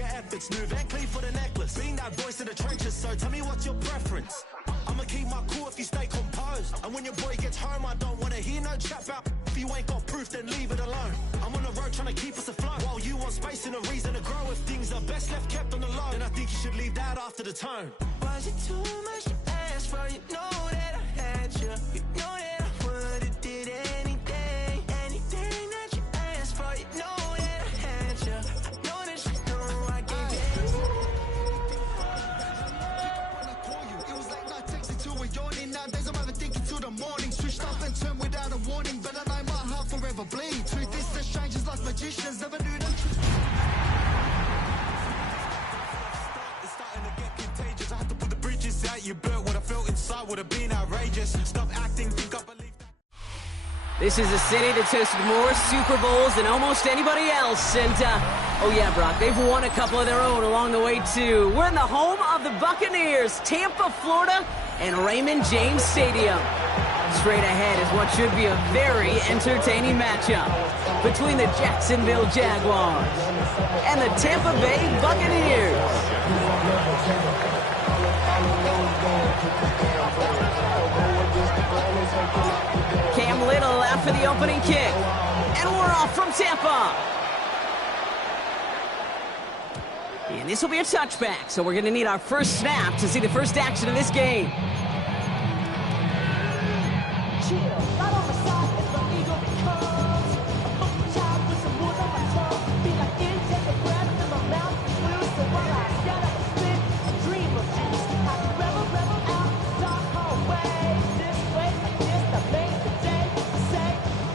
your ethics. New Van Cleef for the necklace. Being that voice in the trenches, so tell me what's your preference. I'ma keep my cool if you stay composed. And when your boy gets home, I don't wanna hear no chat about. If you ain't got proof, then leave it alone. I'm on the road trying to keep us afloat. While you want space and a reason to grow. If things are best left kept on the low, then I think you should leave that after the tone. Was it too much to ask for? You know that I had you. You know that I would've did anything. Anything that you asked for. You know that I had you. I know that you know I gave you. When I call you, it was like not texting to a yawning. Nowadays I'm either thinking till the morning. Switched up and turned without a warning. But I know my heart forever bleed. Truth is that strangers like magicians never knew them. It's starting to get contagious. I have to put the bridges out. You burnt what I felt inside would have been outrageous. Stop acting, think I believe that. This is a city that's hosted more Super Bowls than almost anybody else. And, oh yeah, Brock, they've won a couple of their own along the way, too. We're in the home of the Buccaneers, Tampa, Florida, and Raymond James Stadium. Straight ahead is what should be a very entertaining matchup between the Jacksonville Jaguars and the Tampa Bay Buccaneers. Cam Little out for the opening kick. And we're off from Tampa. And this will be a touchback, so we're going to need our first snap to see the first action of this game.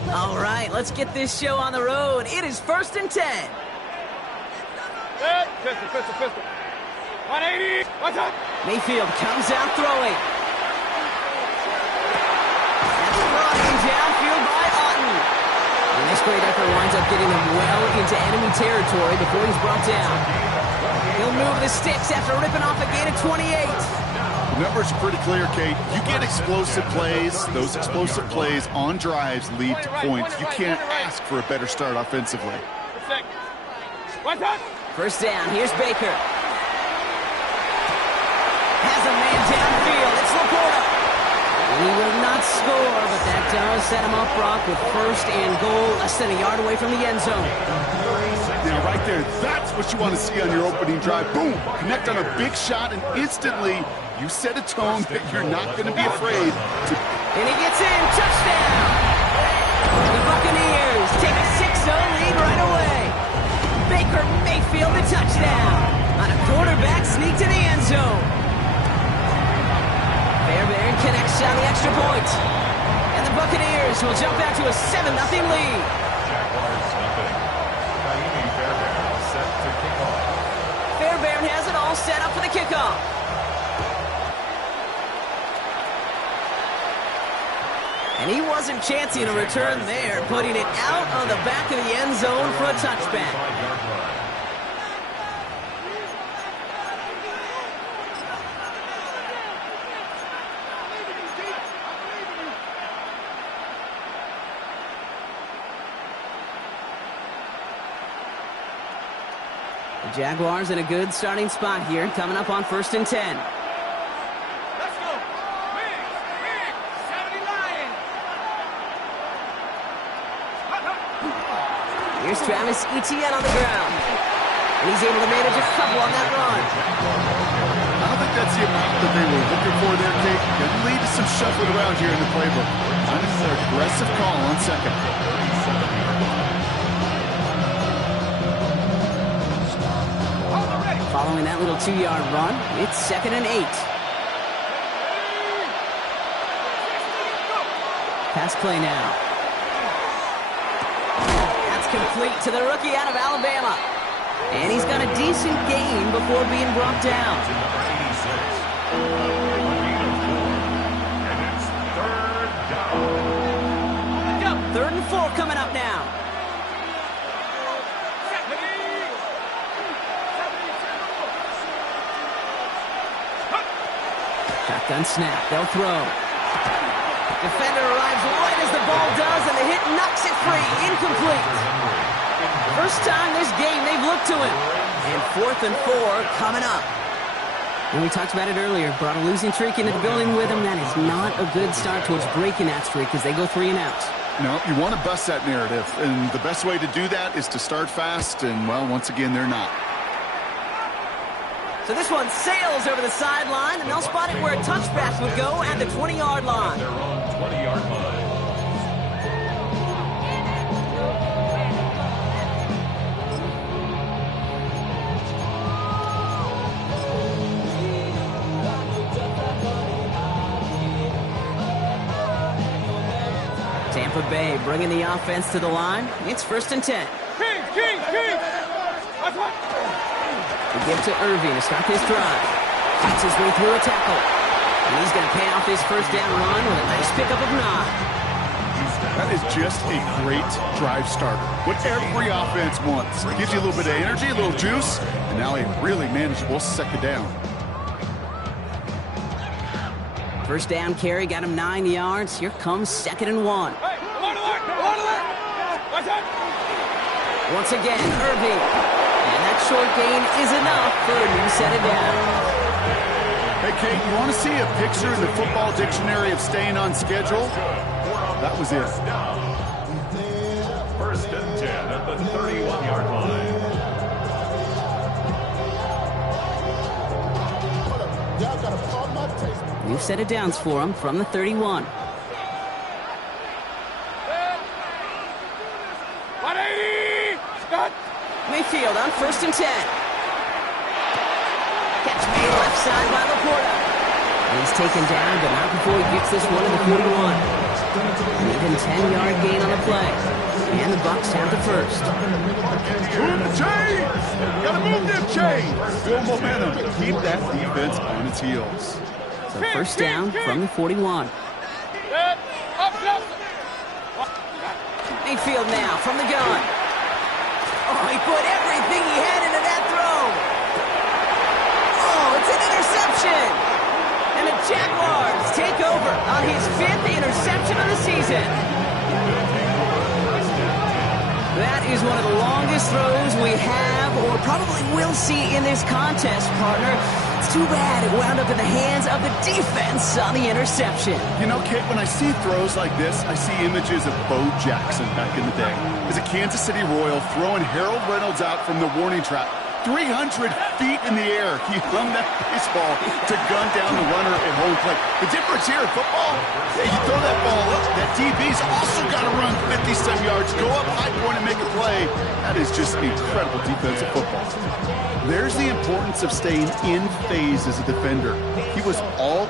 All right, let's get this show on the road. It is 1st and 10. Pistol. 180. What's up? Mayfield comes out throwing. That's brought in downfield by Otten. And this great effort winds up getting him well into enemy territory before he's brought down. He'll move the sticks after ripping off a gain of 28. The numbers are pretty clear, Kate. You get explosive plays. Those explosive plays on drives lead to points. You can't ask for a better start offensively. What's up? First down, here's Baker. Has a man downfield, it's Laporta. And he will not score, but that does set him up, Brock, with 1st and goal, less than a yard away from the end zone. Now, right there, that's what you want to see on your opening drive. Boom! Connect on a big shot, and instantly you set a tone that you're not going to be afraid to... And he gets in, touchdown! The Buccaneers take a 6-0 lead right away. Baker Mayfield the touchdown on a quarterback sneak to the end zone. Fairbairn connects on the extra point. And the Buccaneers will jump out to a 7-0 lead. Jaguars nothing. Fairbairn set to kick off. Fairbairn has it all set up for the kickoff. And he wasn't chancing a return there, putting it out on the back of the end zone for a touchback. The Jaguars in a good starting spot here, coming up on 1st and 10. Here's Travis Etienne on the ground. And he's able to manage a couple on that run. I don't think that's the amount that they were looking for there, Kate. It could lead to some shuffling around here in the playbook. Kind of an aggressive call on second. Following that little 2-yard run, it's 2nd and 8. Pass play now. That's complete to the rookie out of Alabama. And he's got a decent gain before being brought down. And it's 3rd down. 3rd and 4 coming up now. Shotgun snap, they'll throw. Defender arrives right as the ball does, and the hit knocks it free. Incomplete. First time this game they've looked to him. And 4th and 4 coming up. And we talked about it earlier. Brought a losing streak into the building with him. That is not a good start towards breaking that streak as they go 3 and out. No, you want to bust that narrative. And the best way to do that is to start fast. And, well, once again, they're not. So this one sails over the sideline, and they'll spot it where a touchback would go at the 20-yard line. They're on 20-yard line. Tampa Bay bringing the offense to the line. It's 1st and 10. King! Watch out! We give to Irving to start this drive. Fights his way through a tackle. And he's going to pay off his first down run with a nice pickup of 9. That is just a great drive starter. What every offense wants. Gives you a little bit of energy, a little juice, and now a really manageable 2nd down. First down carry got him 9 yards. Here comes 2nd and 1. Hey, alert! Watch out! Once again, Irving. And that short gain is enough for a new set of down. Hey, Kate, you want to see a picture in the football dictionary of staying on schedule? That was it. 1st and 10 at the 31-yard line. New set of downs for him from the 31. 180! Stop! Mayfield on 1st and 10. Catch made left side by Laporta. And he's taken down, but not before he gets this one to the 41. An even 10-yard gain on the play. And the Bucs have the first. Move the chains! Gotta move them chains! Build momentum. Keep that defense on its heels. So first down from the 41. Up! Mayfield now from the gun. Oh, he put everything he had into that throw. Oh, it's an interception. And the Jaguars take over on his 5th interception of the season. That is one of the longest throws we have or probably will see in this contest, partner. It's too bad it wound up in the hands of the defense on the interception. You know, Kate, when I see throws like this, I see images of Bo Jackson back in the day. As a Kansas City Royal throwing Harold Reynolds out from the warning track. 300 feet in the air, he hung that baseball to gun down the runner at home plate. The difference here in football, you throw that ball up, that DB's also got to run 50-some yards, go up high point and make a play. That is just incredible defensive football. There's the importance of staying in phase as a defender. He was all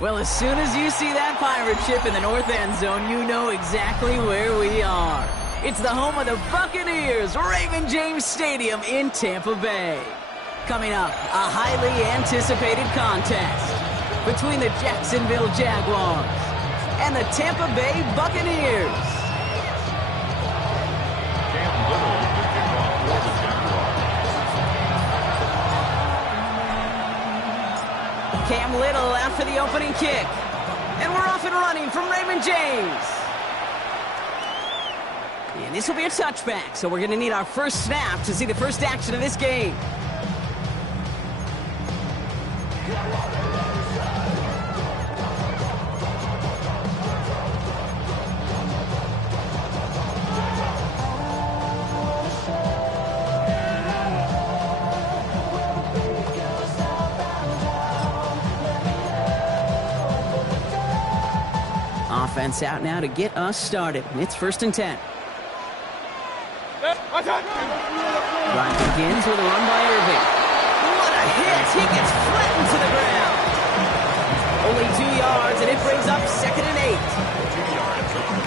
Well, as soon as you see that pirate ship in the north end zone, you know exactly where we are. It's the home of the Buccaneers, Raymond James Stadium in Tampa Bay. Coming up, a highly anticipated contest between the Jacksonville Jaguars and the Tampa Bay Buccaneers. Cam Little out for the opening kick. And we're off and running from Raymond James. And this will be a touchback, so we're going to need our first snap to see the first action of this game. Offense out now to get us started. It's 1st and 10. Drive begins with a run by Irving. What a hit! He gets flattened to the ground. Only 2 yards, and it brings up 2nd and 8.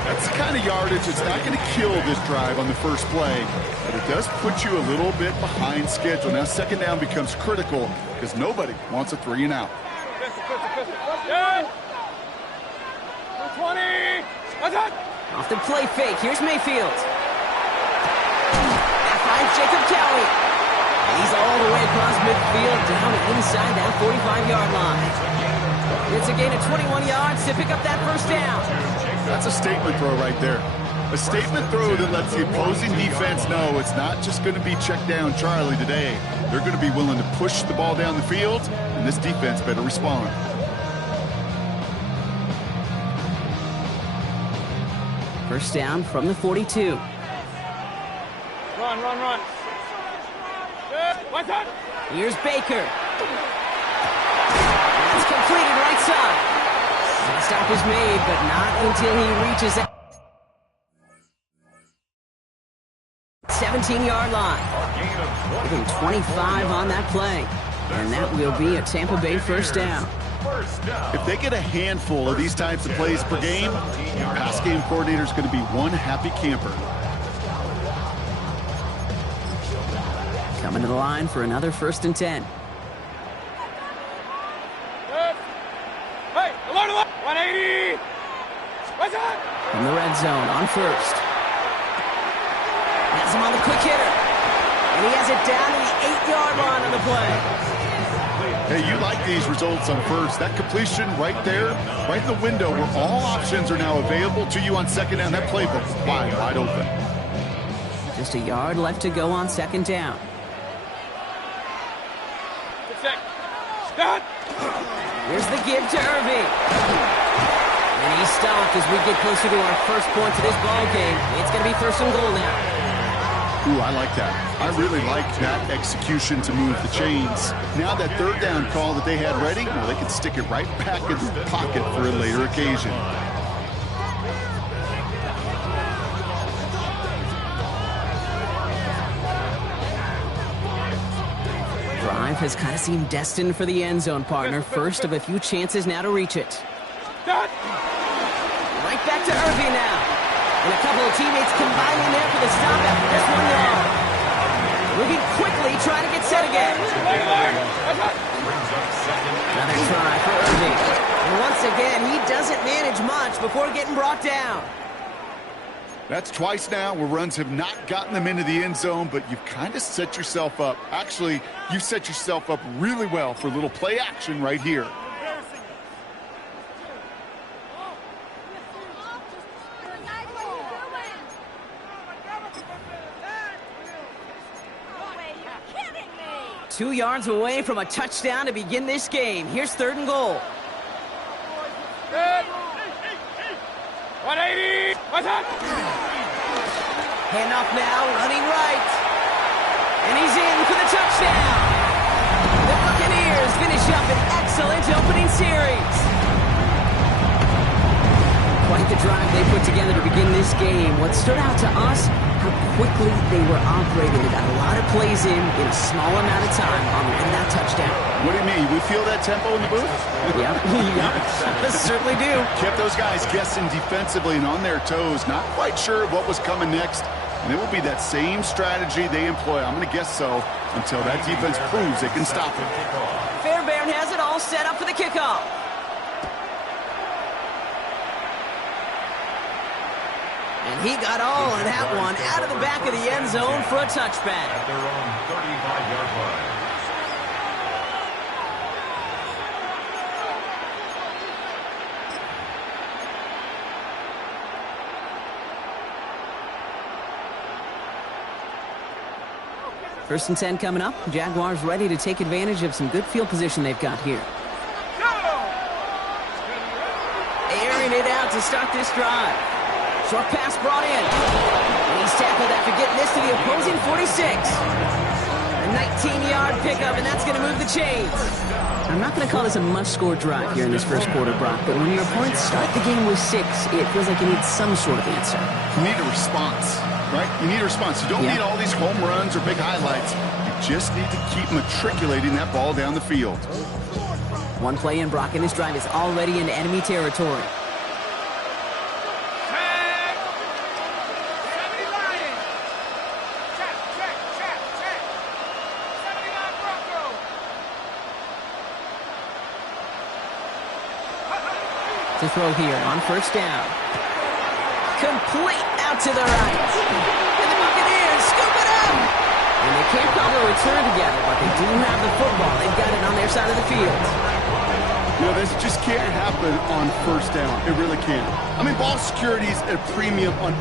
That's the kind of yardage that's not going to kill this drive on the first play, but it does put you a little bit behind schedule. Now 2nd down becomes critical because nobody wants a 3 and out. 20! Off the play fake, here's Mayfield. That finds Jacob Kelly. He's all the way across midfield. field down inside that 45-yard line. It's a gain of 21 yards to pick up that first down. That's a statement throw right there. A statement throw that lets the opposing defense know it's not just going to be check down Charlie today. They're going to be willing to push the ball down the field, and this defense better respond. First down from the 42. Run. What's that? Here's Baker. That's completed right side. The stop is made, but not until he reaches that 17-yard line. Give him 25 on that play. And that will be a Tampa Bay first down. If they get a handful of these types of plays per game, the pass game coordinator is going to be one happy camper. Coming to the line for another 1st and 10. Hey, 180. What's that? From the red zone on first. Has him on the quick hitter. And he has it down to the 8-yard line on the play. Hey, you like these results on first. That completion right there, right in the window where all options are now available to you on second down. That playbook is wide open. Just a yard left to go on 2nd down. Start. Here's the give to Irving. And he's stopped as we get closer to our first point to this ball game. It's going to be 1st and goal now. Ooh, I like that. I really like that execution to move the chains. Now that 3rd down call that they had ready, well, they can stick it right back in the pocket for a later occasion. Drive has kind of seemed destined for the end zone, partner. First of a few chances now to reach it. Right back to Irving now. And a couple of teammates combining there for the stop after this one long. Moving quickly, trying to get set again. Another try for Irving. And once again, he doesn't manage much before getting brought down. That's twice now where runs have not gotten them into the end zone, but you've kind of set yourself up. Actually, you've set yourself up really well for a little play action right here. Two yards away from a touchdown to begin this game. Here's 3rd and goal. 180. What's that? Handoff now, running right. And he's in for the touchdown. The Buccaneers finish up an excellent opening series. Quite the drive they put together to begin this game. What stood out to us, how quickly they were operating. They got a lot of plays in a small amount of time on that touchdown. What do you mean? We feel that tempo in the booth? Yep, certainly do. Kept those guys guessing defensively and on their toes, not quite sure what was coming next. And it will be that same strategy they employ, I'm going to guess so, until that defense proves they can stop it. Fairbairn has it all set up for the kickoff. And he got all of that one out of the back of the end zone for a touchback. At their own 35-yard line. First and 10 coming up. Jaguars ready to take advantage of some good field position they've got here. Airing it out to start this drive. Short pass brought in. And he's tackled after getting this to the opposing 46. A 19-yard pickup, and that's going to move the chains. I'm not going to call this a must-score drive here in this first quarter, Brock, but when your opponents start the game with 6, it feels like you need some sort of answer. You need a response, right? You need a response. You don't need all these home runs or big highlights. You just need to keep matriculating that ball down the field. One play in, Brock, and this drive is already into enemy territory. To throw here on first down. Complete out to the right. And the Buccaneers scoop it up. And they can't cobble a return together, but they do have the football. They've got it on their side of the field. You know, this just can't happen on first down. It really can't. I mean, ball security is at a premium on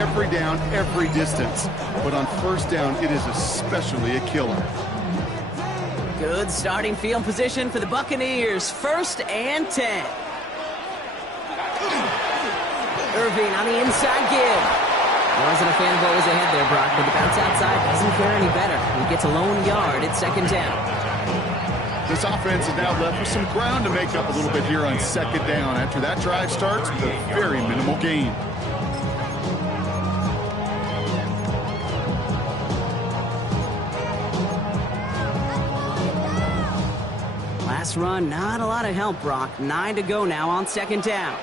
every down, every distance. But on first down, it is especially a killer. Good starting field position for the Buccaneers. 1st and 10. Irving on the inside give. I wasn't a fan of what was ahead there, Brock, but the bounce outside doesn't fare any better. He gets a lone yard at 2nd down. This offense is now left with some ground to make up a little bit here on 2nd down after that drive starts with a very minimal gain. Last run, not a lot of help, Brock. 9 to go now on 2nd down.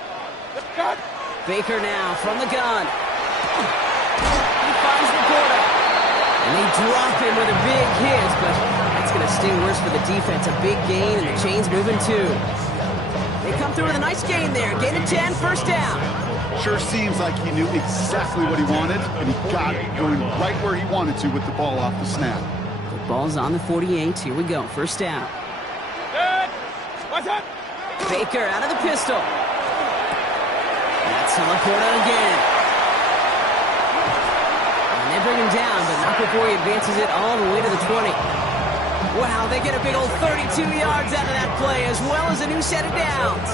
Baker now from the gun. He finds the quarter. And they drop him with a big hit, but that's going to sting worse for the defense. A big gain, and the chain's moving too. They come through with a nice gain there. Gain of 10, 1st down. Sure seems like he knew exactly what he wanted, and he got it going right where he wanted to with the ball off the snap. The ball's on the 48. Here we go. 1st down. What's up? Baker out of the pistol. That's Laporta again. And they bring him down, but not before he advances it all the way to the 20. Wow, they get a big old 32 yards out of that play, as well as a new set of downs.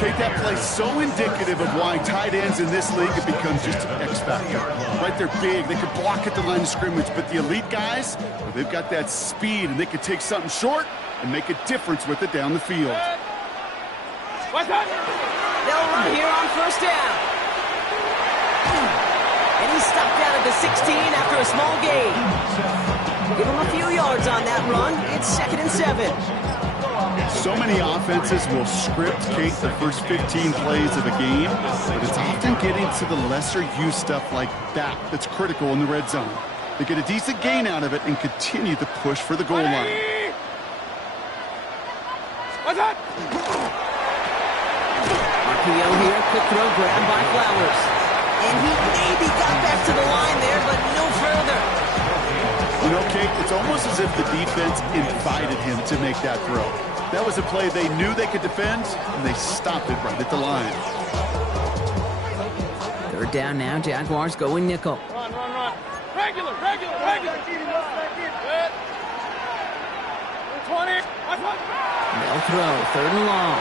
Kate, that play so indicative of why tight ends in this league have become just an X factor. Right, they're big, they can block at the line of scrimmage, but the elite guys, well, they've got that speed, and they can take something short and make a difference with it down the field. What's up? They'll run here on 1st down. And he's stopped out at the 16 after a small gain. Give him a few yards on that run. It's 2nd and 7. So many offenses will script, Kate, the first 15 plays of a game, but it's often getting to the lesser-used stuff like that that's critical in the red zone. They get a decent gain out of it and continue to push for the goal line. What's up? RPO here, quick throw grabbed by Flowers. And he maybe got back to the line there, but no further. You know, Kate, it's almost as if the defense invited him to make that throw. That was a play they knew they could defend, and they stopped it right at the line. 3rd down now, Jaguars going nickel. Run. Regular. Good. 20. What's up? They'll throw, 3rd and long.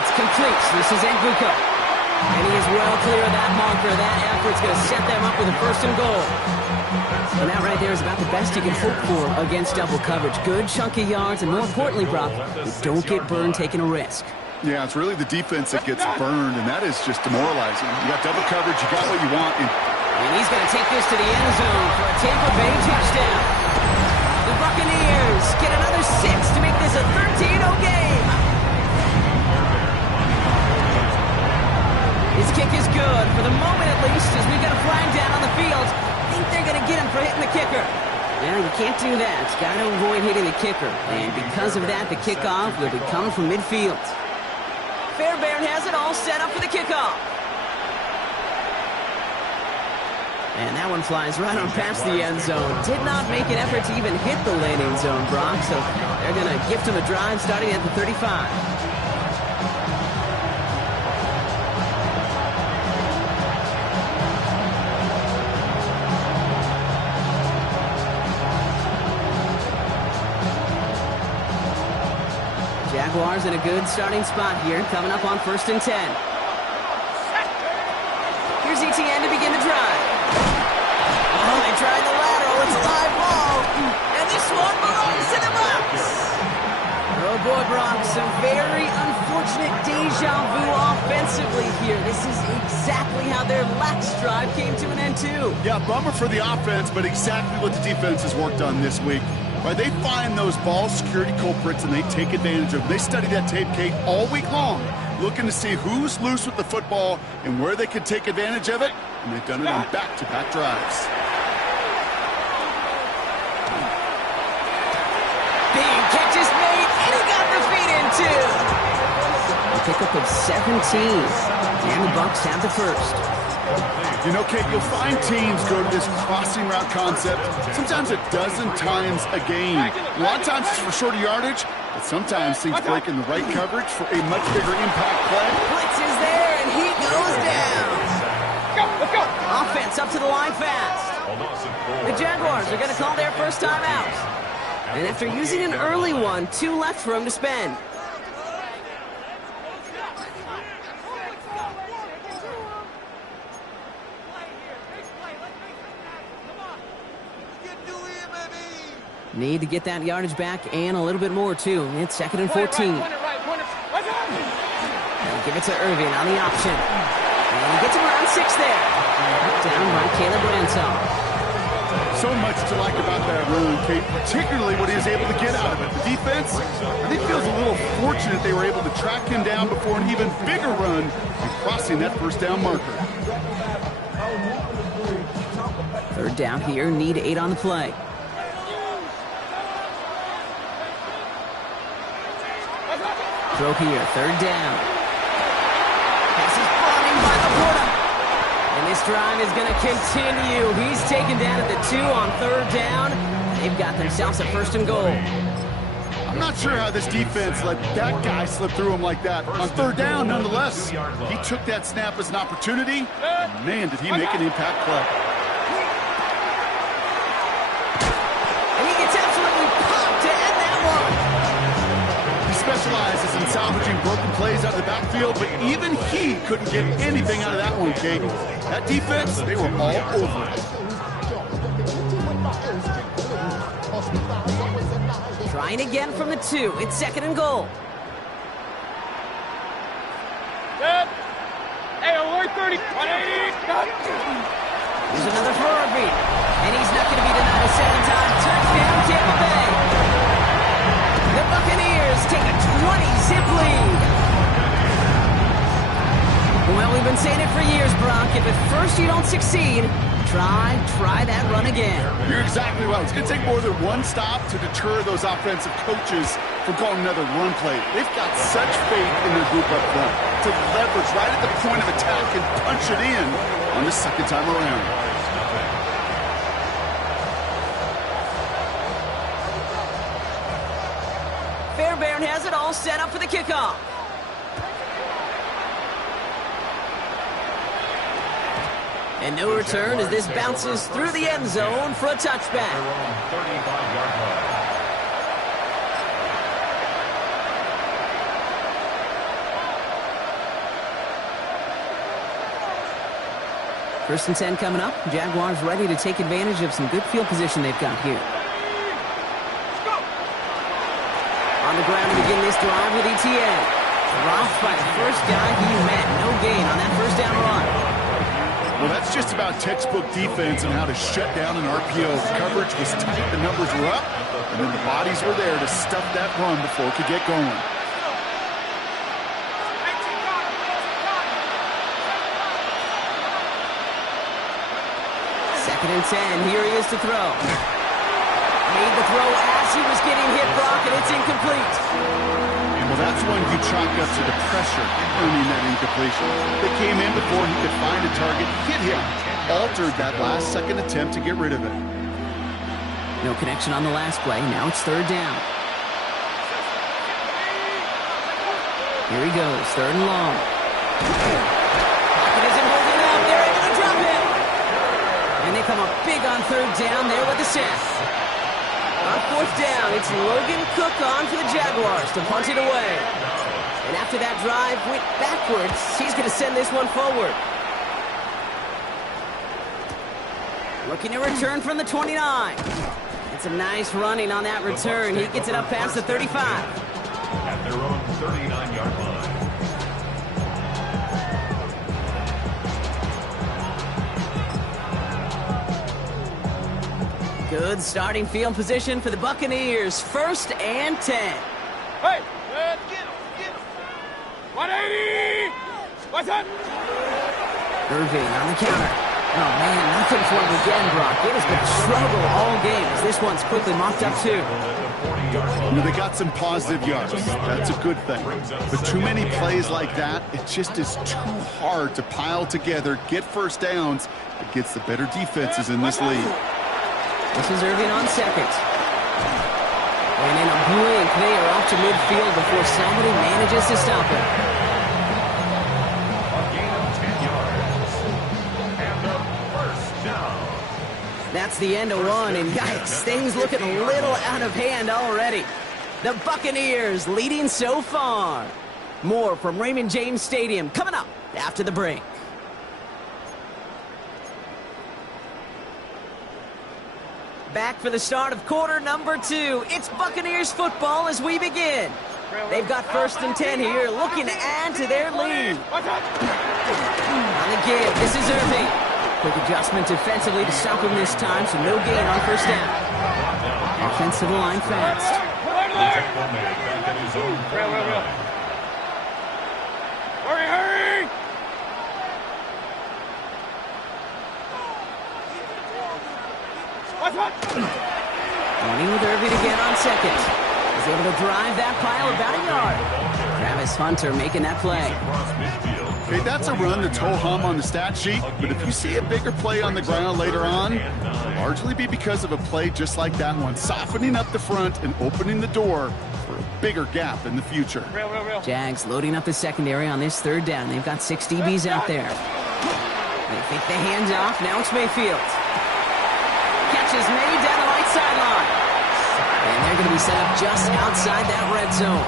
It's complete. This is Nguko. And he is well clear of that marker. That effort's going to set them up with a 1st and goal. And that right there is about the best you can hope for against double coverage. Good chunky yards, and more importantly, Brock, you don't get burned taking a risk. Yeah, it's really the defense that gets burned, and that is just demoralizing. You got double coverage, you got what you want. And he's going to take this to the end zone for a Tampa Bay touchdown. The Buccaneers get another 6 to make this a 13-0 game. His kick is good, for the moment at least, as we've got a flag down on the field. I think they're going to get him for hitting the kicker. Well, you can't do that. Got to avoid hitting the kicker. And because of that, the kickoff will be coming from midfield. Fairbairn has it all set up for the kickoff. And that one flies right on past the end zone. Did not make an effort to even hit the landing zone, Brock. So they're going to gift him a drive starting at the 35. Jaguars in a good starting spot here, coming up on 1st and 10. Here's ETN to begin the drive. Oh, they tried the lateral. It's a live ball. And this one belongs to the Bucs. Oh, boy, Brock, some very unfortunate deja vu offensively here. This is exactly how their last drive came to an end, too. Yeah, bummer for the offense, but exactly what the defense has worked on this week. Right, they find those ball security culprits and they take advantage of them. They study that tape, Kate, all week long, looking to see who's loose with the football and where they can take advantage of it, and they've done it on back-to-back drives. Big catch is made, and he got the feet in, too. The pickup of 17. And the Bucs have the first. You know, Kate, you'll find teams go to this crossing route concept sometimes a dozen times a game. A lot of times it's for shorter yardage, but sometimes things break in the right coverage for a much bigger impact play. Blitz is there, and he goes down. Let's go. Offense up to the line fast. The Jaguars are going to call their first time out. And after using an early one, 2 left for him to spend. Need to get that yardage back and a little bit more, too. It's 2nd and 14. They'll give it to Irving on the option. And he gets him around 6 there. Down by Caleb Ransom. So much to like about that run, Kate, particularly what he was able to get out of it. The defense, I think, feels a little fortunate they were able to track him down before an even bigger run and crossing that first down marker. 3rd down here, need 8 on the play. Throw here, 3rd down. Pass is brought in by Laporta. And this drive is going to continue. He's taken down at the 2 on 3rd down. They've got themselves a 1st and goal. I'm not sure how this defense let that guy slip through him like that. On 3rd down, nonetheless, he took that snap as an opportunity. And man, did he make an impact play. And he gets absolutely popped to end that one. Specializes in salvaging broken plays out of the backfield, but even he couldn't get anything out of that one, Kate. That defense, they were all over it. Trying again from the 2. It's 2nd and goal. Good. Hey, alert 30. 180. Here's another for Irving. And he's not going to be denied a second time. Touchdown, Tampa Bay. The Buccaneers take a 20-zip lead. Well, we've been saying it for years, Brock. If at first you don't succeed, try that run again. You're exactly right. It's going to take more than one stop to deter those offensive coaches from calling another run play. They've got such faith in their group up front to leverage right at the point of attack and punch it in on the 2nd time around. Fairbairn has it all set up for the kickoff. And no return as this bounces through the end zone for a touchback. First and 10 coming up. Jaguars ready to take advantage of some good field position they've got here. On the ground to begin this drive with ETN. Dropped by the first guy he met. No gain on that 1st down run. Well, that's just about textbook defense and how to shut down an RPO. The coverage was tight, the numbers were up, and then the bodies were there to stuff that run before it could get going. Second and 10. Here he is to throw. Made the throw as he was getting hit, Brock, and it's incomplete. Well, that's one you chalk up to the pressure earning that incompletion. They came in before he could find a target, hit him, altered that last second attempt to get rid of it. No connection on the last play. Now it's 3rd down. Here he goes, 3rd and long. Pocket isn't holding up. They're able to drop him. And they come up big on 3rd down there with the sack. On 4th down, it's Logan Cook on for the Jaguars to punt it away. And after that drive went backwards, he's going to send this one forward. Looking to return from the 29. It's a nice running on that return. He gets it up past the 35. At their own 39-yard line. Good starting field position for the Buccaneers. 1st and 10. Hey, get him. 180. What's that? Irving on the counter. Oh, man, nothing for him again, Brock. It has been trouble all game as this one's quickly mopped up, too. They got some positive yards. That's a good thing. But too many plays like that, it just is too hard to pile together, get first downs against the better defenses in this league. This is Irving on second. And in a blink, they are off to midfield before somebody manages to stop him. A gain of 10 yards. And a first down. That's the end of one, and yikes, things looking a little out of hand already. The Buccaneers leading so far. More from Raymond James Stadium coming up after the break. Back for the start of quarter number 2. It's Buccaneers football as we begin. They've got 1st and 10 here, looking to add to their lead. On the give, this is Irving. Quick adjustment defensively to stop him this time, so no gain on first down. Offensive line fast. Hurry, hurry! Running with Irving again on second. He's able to drive that pile about a yard. Travis Hunter making that play. Okay, that's a run that's ho-hum on the stat sheet, but if you see a bigger play on the ground later on, it'll largely be because of a play just like that one, softening up the front and opening the door for a bigger gap in the future. Jags loading up the secondary on this 3rd down. They've got 6 DBs out there. They fake the hands off. Now it's Mayfield. Catch is made down the right sideline. And they're going to be set up just outside that red zone.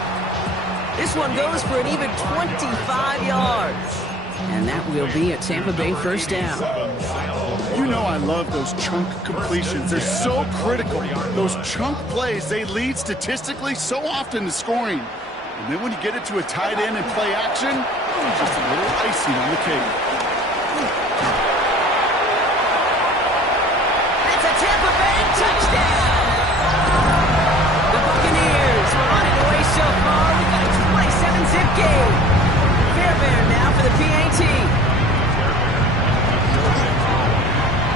This one goes for an even 25 yards. And that will be a Tampa Bay first down. You know I love those chunk completions. They're so critical. Those chunk plays, they lead statistically so often to scoring. And then when you get it to a tight end and play action, just a little icing on the cake. It's a Tampa Bay touchdown! The Buccaneers were on it away so far. We've got a 27-zip game. Fairbairn now for the PAT.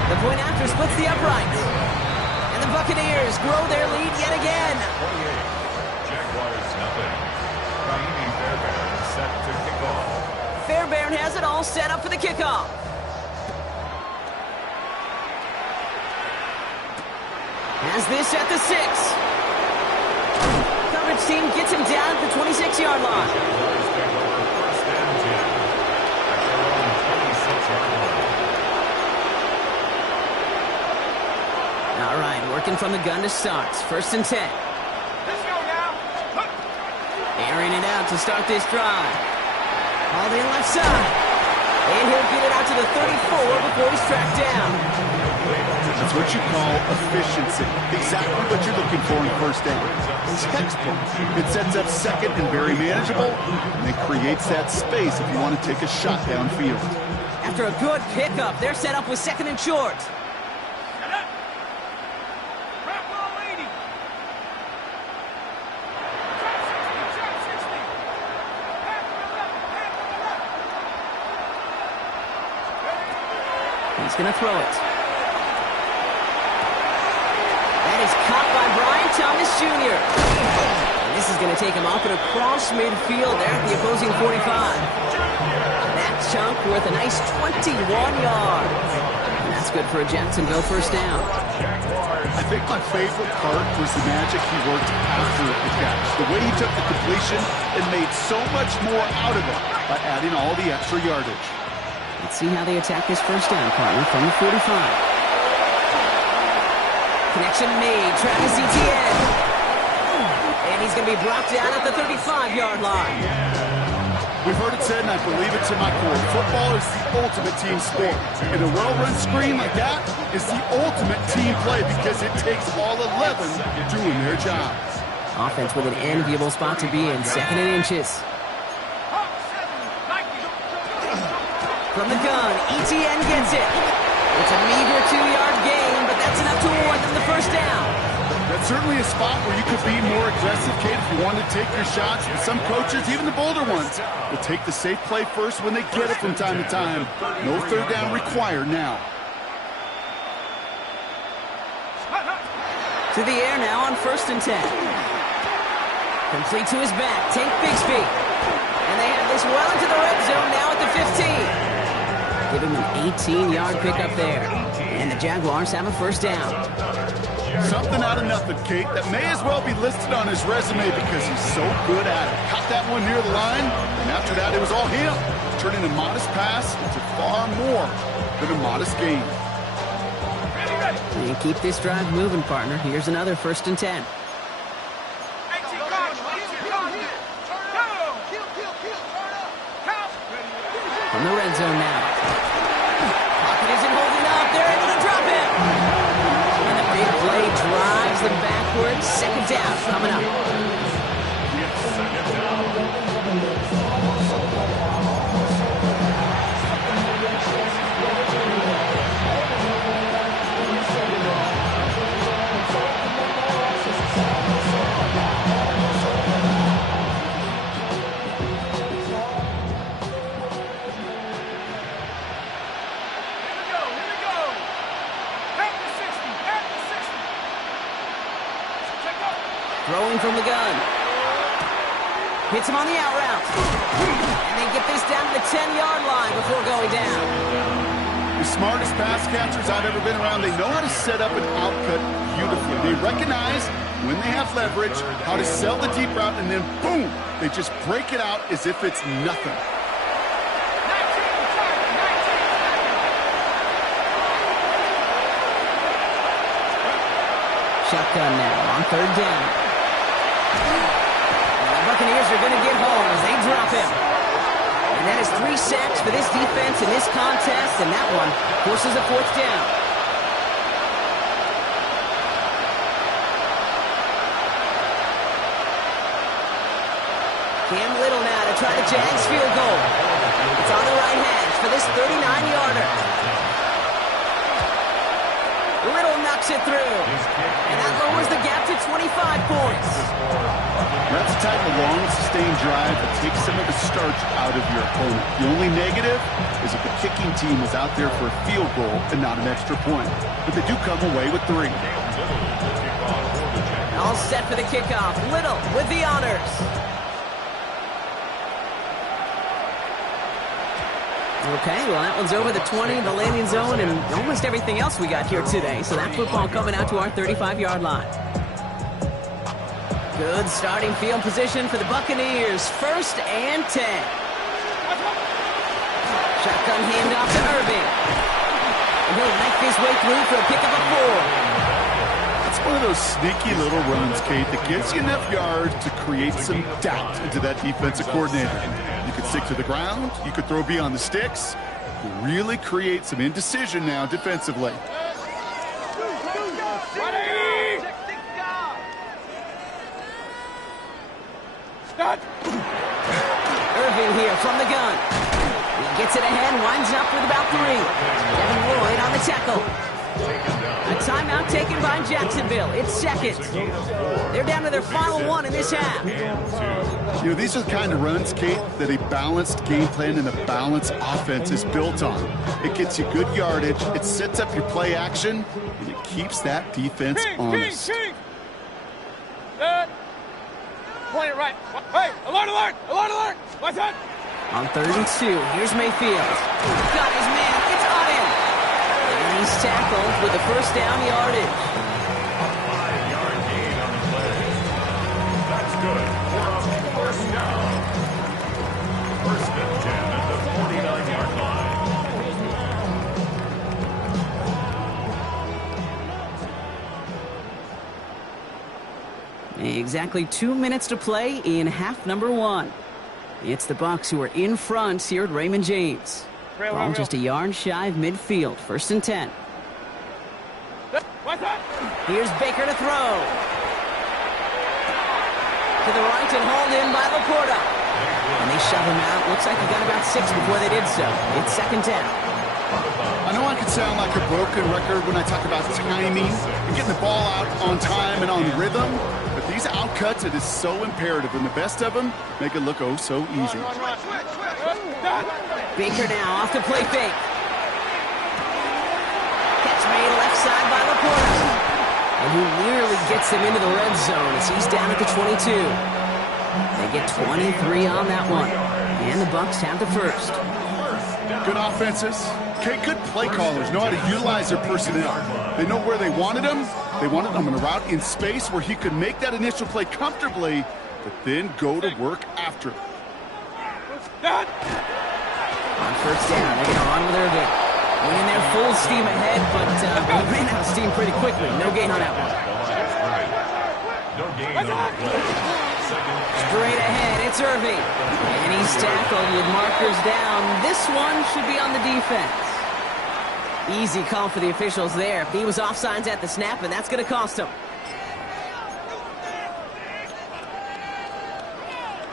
The point after splits the upright. And the Buccaneers grow their lead yet again. 28. Jaguars nothing. Raheem Fairbairn set to kick off. Fairbairn has it all set up for the kickoff. Has this at the 6. Coverage team gets him down at the 26-yard line. Jaguars pick over first and 10. At their own 26-yard line. All right, working from the gun to start. 1st and 10. Let's go now! Airing it out to start this drive. All in left side. And he'll get it out to the 34 before he's tracked down. That's what you call efficiency. Exactly what you're looking for in first down. Textbook. It sets up second and very manageable, and it creates that space if you want to take a shot downfield. After a good pickup, they're set up with 2nd and short. He's going to throw it. That is caught by Brian Thomas Jr. And this is going to take him off and across midfield there at the opposing 45. That chunk worth a nice 21 yards. And that's good for a Jacksonville first down. I think my favorite part was the magic he worked after the catch. The way he took the completion and made so much more out of it by adding all the extra yardage. Let's see how they attack this first down, partner, from the 45. Connection made. Travis Etienne. And he's going to be brought down at the 35-yard line. We've heard it said, and I believe it to my core, football is the ultimate team sport. And a well-run screen like that is the ultimate team play because it takes all 11 doing their jobs. Offense with an enviable spot to be in, 2nd and inches. From the gun, Etienne gets it. It's a meager 2-yard gain, but that's enough to award them the first down. That's certainly a spot where you could be more aggressive, kid, if you want to take your shots. And some coaches, even the bolder ones, will take the safe play first when they get it from time to time. No 3rd down required now. To the air now on 1st and 10. Complete to his back. Take Bigsby. And they have this well into the red zone now at the 15. Give him an 18-yard pickup there. And the Jaguars have a 1st down. Something out of nothing, Kate, that may as well be listed on his resume because he's so good at it. Caught that one near the line, and after that it was all him. Turning a modest pass into far more than a modest gain. And keep this drive moving, partner. Here's another 1st and 10. From the red zone now. Pocket isn't holding up. They're able to drop him. And the big play drives them backwards. 2nd down coming up. Throwing from the gun. Hits him on the out route. And they get this down to the 10-yard line before going down. The smartest pass catchers I've ever been around, they know how to set up an outcut beautifully. They recognize when they have leverage, how to sell the deep route, and then boom, they just break it out as if it's nothing. Shotgun now on 3rd down. And the Buccaneers are going to get home as they drop him. And that is 3 sacks for this defense in this contest, and that one forces a 4th down. Cam Little now to try the Jags field goal. It's on the right hash for this 39-yarder. Little knocks it through. And that lowers the gap to 25 points. That's the type of long, sustained drive that takes some of the starch out of your opponent. The only negative is if the kicking team is out there for a field goal and not an extra point. But they do come away with 3. All set for the kickoff. Little with the honors. Okay, well, that one's over the 20, the landing zone, and almost everything else we got here today. So that football coming out to our 35-yard line. Good starting field position for the Buccaneers. 1st and 10. Shotgun handoff to Irving. And he'll knife his way through for a pickup of 4. It's one of those sneaky little runs, Kate, that gives you enough yards to create some doubt into that defensive coordinator. You could stick to the ground. You could throw beyond the sticks. Really create some indecision now defensively. Irving here from the gun. He gets it ahead, winds up with about 3. Devin Lloyd on the tackle. A timeout taken by Jacksonville. It's 2nd. They're down to their final 1 in this half. You know, these are the kind of runs, Kate, that a balanced game plan and a balanced offense is built on. It gets you good yardage, it sets up your play action, and it keeps that defense honest. Point it right. Hey, alert, alert, alert, alert. What's that? On 3rd and 2, here's Mayfield. Got his man, it's on him. And he's tackled with the 1st down yardage. A 5-yard gain on the play. That's good. We're up 1st down. 1st and 10 at the 49-yard line. Exactly 2 minutes to play in half number 1. It's the Bucs who are in front here at Raymond James. Ball just a yard shy of midfield. 1st and 10. Here's Baker to throw. To the right and hauled in by Laporta. And they shove him out. Looks like he got about 6 before they did so. It's 2nd down. I know I could sound like a broken record when I talk about timing and getting the ball out on time and on rhythm, but these outcuts, it is so imperative, and the best of them make it look oh so easy. Baker now off to play fake. Catch made left side by Laporta. gets them into the red zone as he's down at the 22. They get 23 on that one. And the Bucs have the first. Good offenses. Okay, good play callers know how to utilize their personnel. They know where they wanted him. They wanted him in a route in space where he could make that initial play comfortably, but then go to work after it. On first down, they're going to run with Irving. Winning their full steam ahead, but they ran out of steam pretty quickly. No gain on that one. No gain on the play. Straight ahead, it's Irving. And he's tackled with markers down. This one should be on the defense. Easy call for the officials there. He was offsides at the snap, and that's going to cost him.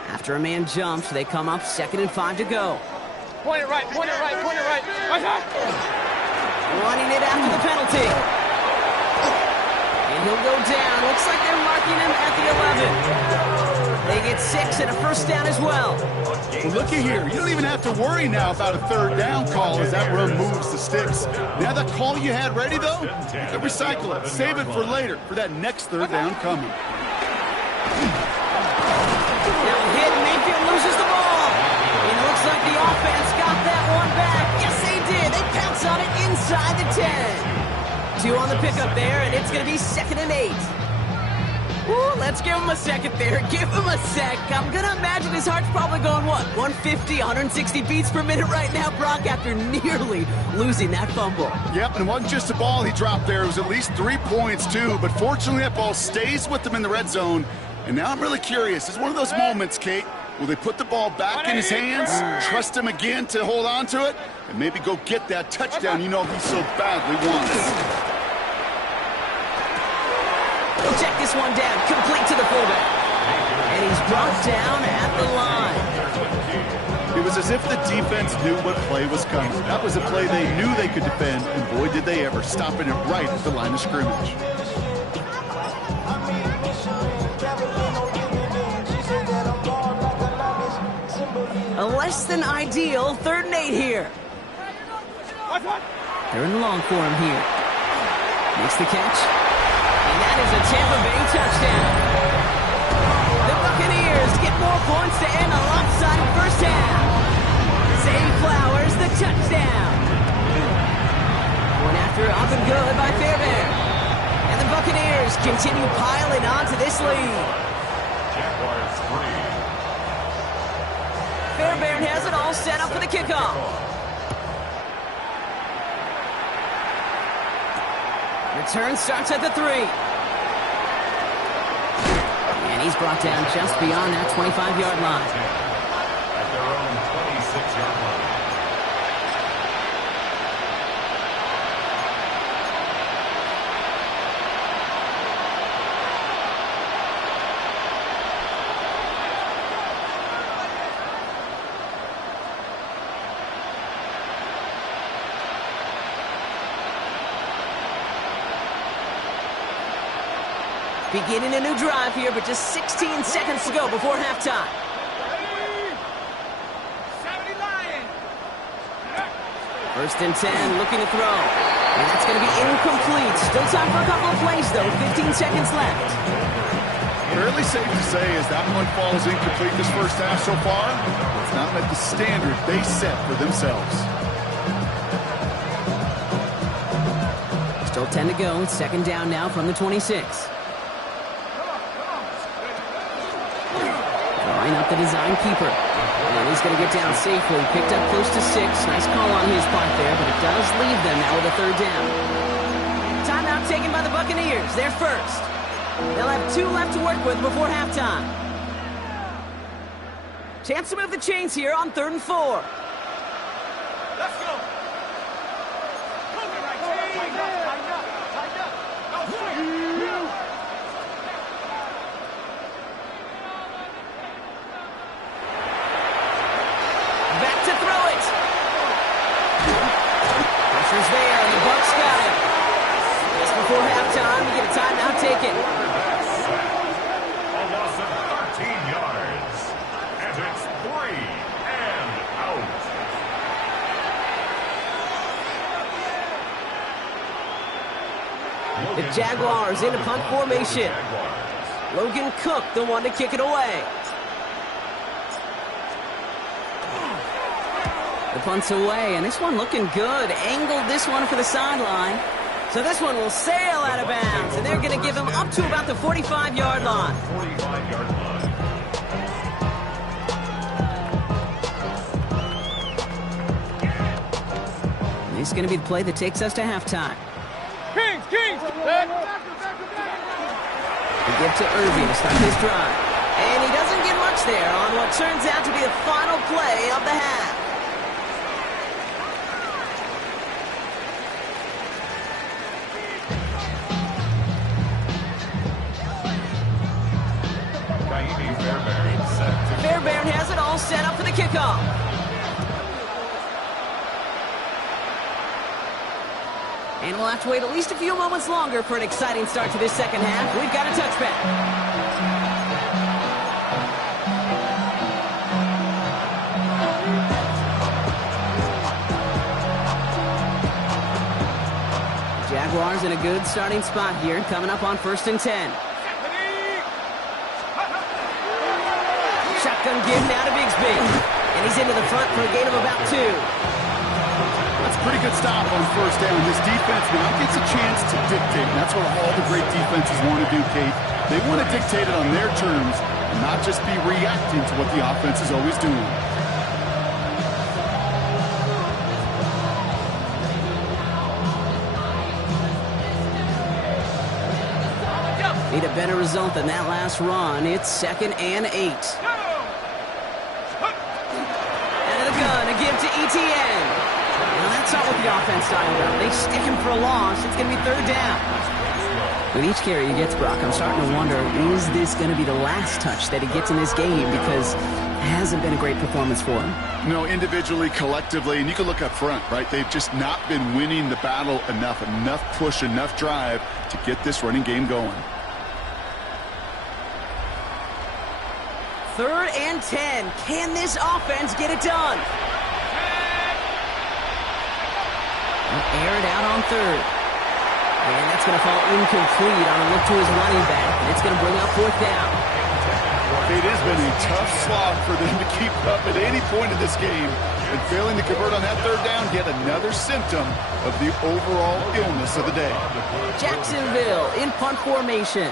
After a man jumps, they come up 2nd and 5 to go. Point it right, point it right, point it right. Right side. Running it after the penalty. And he'll go down. Looks like they're marking him at the 11. They get 6 and a first down as well. Well, looky here. You don't even have to worry now about a third down call as that run moves the sticks. Now that call you had ready, though, you can recycle it. Save it for later for that next third down coming. Now hit, Mayfield loses the ball. And it looks like the offense got that one back. Yes, they did. They pounce on it inside the 10. 2 on the pickup there, and it's going to be 2nd and 8. Ooh, let's give him a second there. Give him a sec. I'm going to imagine his heart's probably going, what, 150, 160 beats per minute right now, Brock, after nearly losing that fumble. Yep, and it wasn't just a ball he dropped there. It was at least 3 points, too. But fortunately, that ball stays with him in the red zone. And now I'm really curious. It's one of those moments, Kate. Will they put the ball back in his hands, trust him again to hold on to it, and maybe go get that touchdown you know he so badly wants? He'll check this one down, complete to the fullback. And he's brought down at the line. It was as if the defense knew what play was coming. That was a play they knew they could defend, and boy, did they ever, stopping it right at the line of scrimmage. A less than ideal 3rd and 8 here. They're in the long for him here. Makes the catch. And that is a Tampa Bay touchdown. The Buccaneers get more points to end a lopsided first half. Zay Flowers, the touchdown. One after up and good by Fairbairn. And the Buccaneers continue piling on to this lead. Jaguars 3. Fairbairn has it all set up for the kickoff. Return starts at the 3. And he's brought down just beyond that 25-yard line. At their own 26-yard line. Beginning a new drive here, but just 16 seconds to go before halftime. First and 10, looking to throw. And that's going to be incomplete. Still time for a couple of plays, though. 15 seconds left. Fairly safe to say as that one falls incomplete this first half so far, it's not met the standard they set for themselves. Still 10 to go. 2nd down now from the 26. Drawing up the design keeper. And he's going to get down safely. Picked up close to 6. Nice call on his part there, but it does leave them now with a 3rd down. Timeout taken by the Buccaneers. They're first. They'll have 2 left to work with before halftime. Chance to move the chains here on 3rd and 4. Let's go. Back to throw it. Pressure's there, and the Bucs got it. Just before halftime, we get a timeout taken. A loss of 13 yards. And it's 3 and out. The Jaguars into punt formation. Logan Cook, the one to kick it away. The punt's away, and this one looking good. Angled this one for the sideline. So this one will sail out of bounds, and they're going to give him up to about the 45-yard line. 45-yard line. This is going to be the play that takes us to halftime. Kings! We give to Irving to start this drive. And he doesn't get much there on what turns out to be the final play of the half. Fairbairn has it all set up for the kickoff. And we'll have to wait at least a few moments longer for an exciting start to this second half. We've got a touchback. Jaguars in a good starting spot here, coming up on 1st and 10. Shotgun give now to Bigsby. And he's into the front for a gain of about 2. That's a pretty good stop on 1st down. This defense now gets a chance to dictate. And that's what all the great defenses want to do, Kate. They want to dictate it on their terms and not just be reacting to what the offense is always doing. Need a better result than that last run. It's 2nd and 8. Out of the gun, a give to ETN. Now that's not what the offense style does. They stick him for a loss. It's going to be 3rd down. With each carry he gets, Brock, I'm starting to wonder, is this going to be the last touch that he gets in this game? Because it hasn't been a great performance for him. You know, individually, collectively, and you can look up front, right? They've just not been winning the battle enough push, enough drive to get this running game going. 3rd and 10. Can this offense get it done? Air it out on 3rd. And that's going to fall incomplete on a look to his running back. And it's going to bring up 4th down. It has been a tough slog for them to keep up at any point in this game. And failing to convert on that 3rd down, yet another symptom of the overall illness of the day. Jacksonville in punt formation.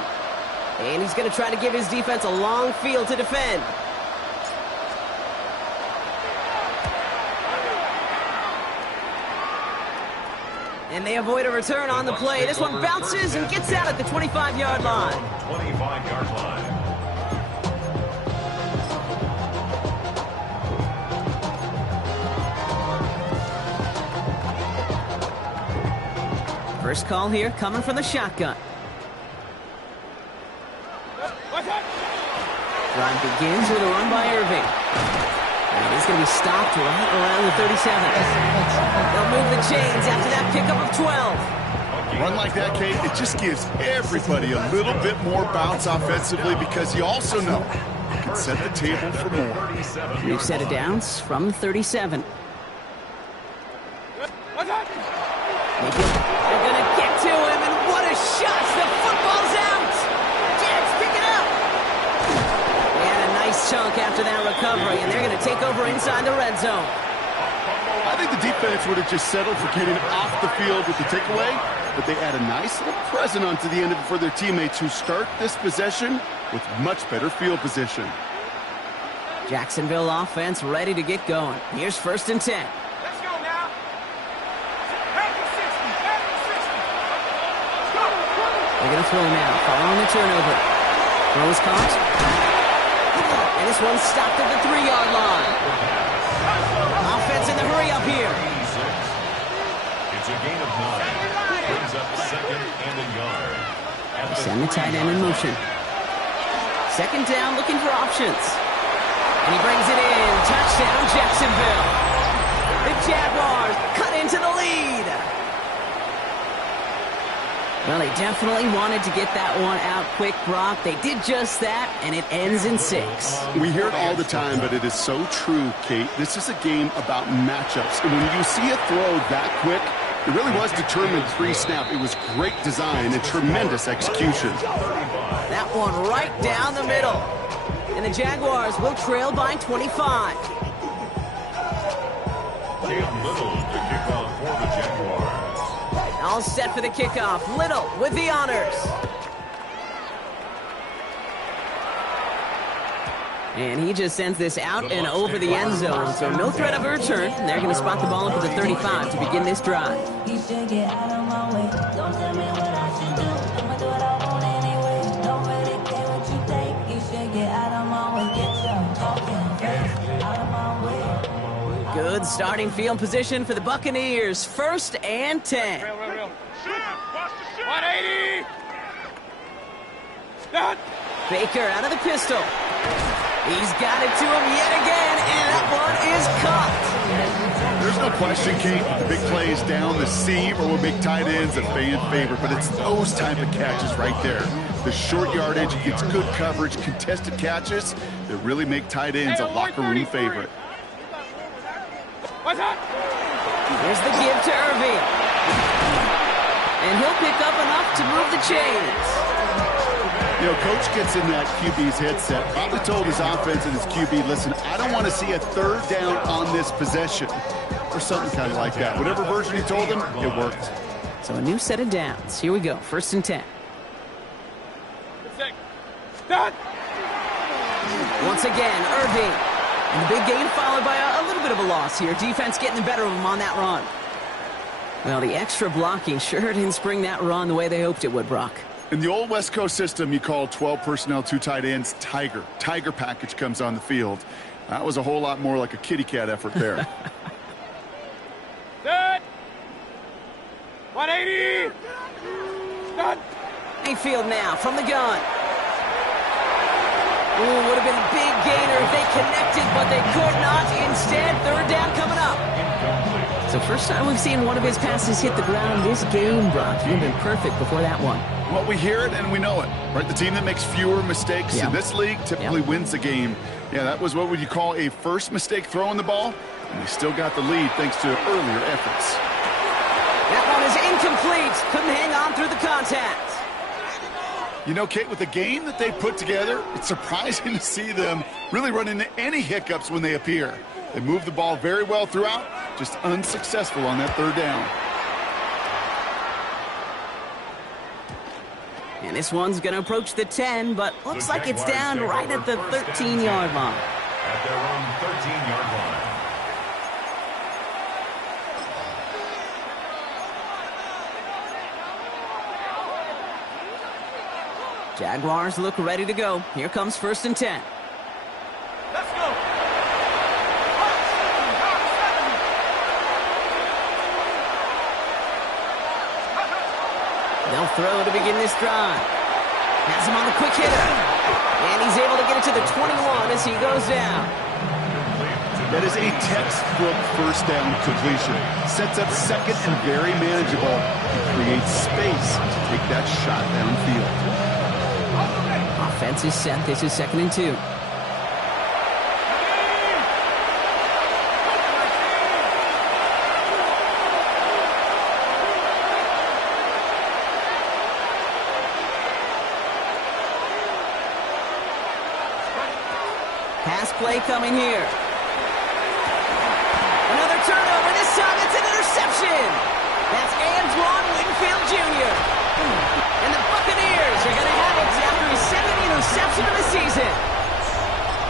And he's going to try to give his defense a long field to defend. And they avoid a return on the play. This one bounces and gets out at the 25-yard line. 25-yard line. First call here coming from the shotgun. Drive begins with a run by Irving. And he's going to be stopped right around the 37. They'll move the chains after that pickup of 12. Run like that, Kate, it just gives everybody a little bit more bounce offensively because you also know you can set the table for more. New set of downs from 37. They're going to get to him, and what a shot! The football's out! Jags pick it up! They had a nice chunk after that recovery, and they're going to take over inside the red zone. I think the defense would have just settled for getting off the field with the takeaway, but they add a nice little present onto the end of it for their teammates who start this possession with much better field position. Jacksonville offense ready to get going. Here's 1st and 10. Let's go now. They're going to throw now, following the turnover. Throw is caught. And this one's stopped at the 3-yard line. Offense in the hurry up here. It's a gain of 9. Brings up 2nd and a yard. Send the tight end in motion. 2nd down, looking for options. And he brings it in. Touchdown, Jacksonville. The Jaguars cut into the lead. Well, they definitely wanted to get that one out quick, Brock. They did just that, and it ends in 6. We hear it all the time, but it is so true, Kate. This is a game about matchups. And when you see a throw that quick, It really was determined pre-snap. It was great design and tremendous execution. That one right down the middle. And the Jaguars will trail by 25. Cam Little to kick off for the Jaguars. All set for the kickoff. Little with the honors. And he just sends this out and over the end zone, so no threat of a return. And they're going to spot the ball up at the 35 to begin this drive. You should get out of my way. Don't tell me what I should do. I'ma do what I want anyway. Don't really care what you think. You should get out of my way. Get your talking face out of my way. Good starting field position for the Buccaneers. 1st and 10. Real. 180. Done. Baker out of the pistol. He's got it to him yet again, and that one is caught. There's no question, Kate, the big plays down the seam or will make tight ends a fan favorite, but it's those type of catches right there. The short yardage, gets good coverage, contested catches that really make tight ends a locker room favorite. What's that? Here's the give to Irving. And he'll pick up enough to move the chains. You know, Coach gets in that QB's headset, probably told his offense and his QB, listen, I don't want to see a 3rd down on this possession, or something kind of like that. Whatever version he told him, it worked. So a new set of downs. Here we go, 1st and 10. Done. Once again, Irving. And the big gain followed by a little bit of a loss here. Defense getting the better of him on that run. Well, the extra blocking sure didn't spring that run the way they hoped it would, Brock. In the old West Coast system, you call 12 personnel, 2 tight ends, Tiger. Tiger package comes on the field. That was a whole lot more like a kitty cat effort there. Done. 180. Done. Mayfield now from the gun. Ooh, would have been a big gainer if they connected, but they could not. Instead, 3rd down coming up. So first time we've seen one of his passes hit the ground this game, Brock. He'd been perfect before that one. Well, we hear it and we know it, right? The team that makes fewer mistakes in this league typically wins the game. Yeah, that was what would you call a first mistake throwing the ball, and they still got the lead thanks to earlier efforts. That one is incomplete. Couldn't hang on through the contact. You know, Kate, with the game that they put together, it's surprising to see them really run into any hiccups when they appear. They move the ball very well throughout, just unsuccessful on that 3rd down. And this one's going to approach the 10, but looks like it's down right at the 13-yard line. At their own 13-yard line. Jaguars look ready to go. Here comes 1st and 10. Let's go. They'll throw to begin this drive. Has him on the quick hitter. And he's able to get it to the 21 as he goes down. That is a textbook 1st down completion. Sets up 2nd and very manageable. It creates space to take that shot downfield. Offense is set. This is 2nd and 2. Pass play coming here. Another turnover. This time it's an interception. That's Antoine Winfield Jr. And the Buccaneers are going to have it after his 2nd interception of the season.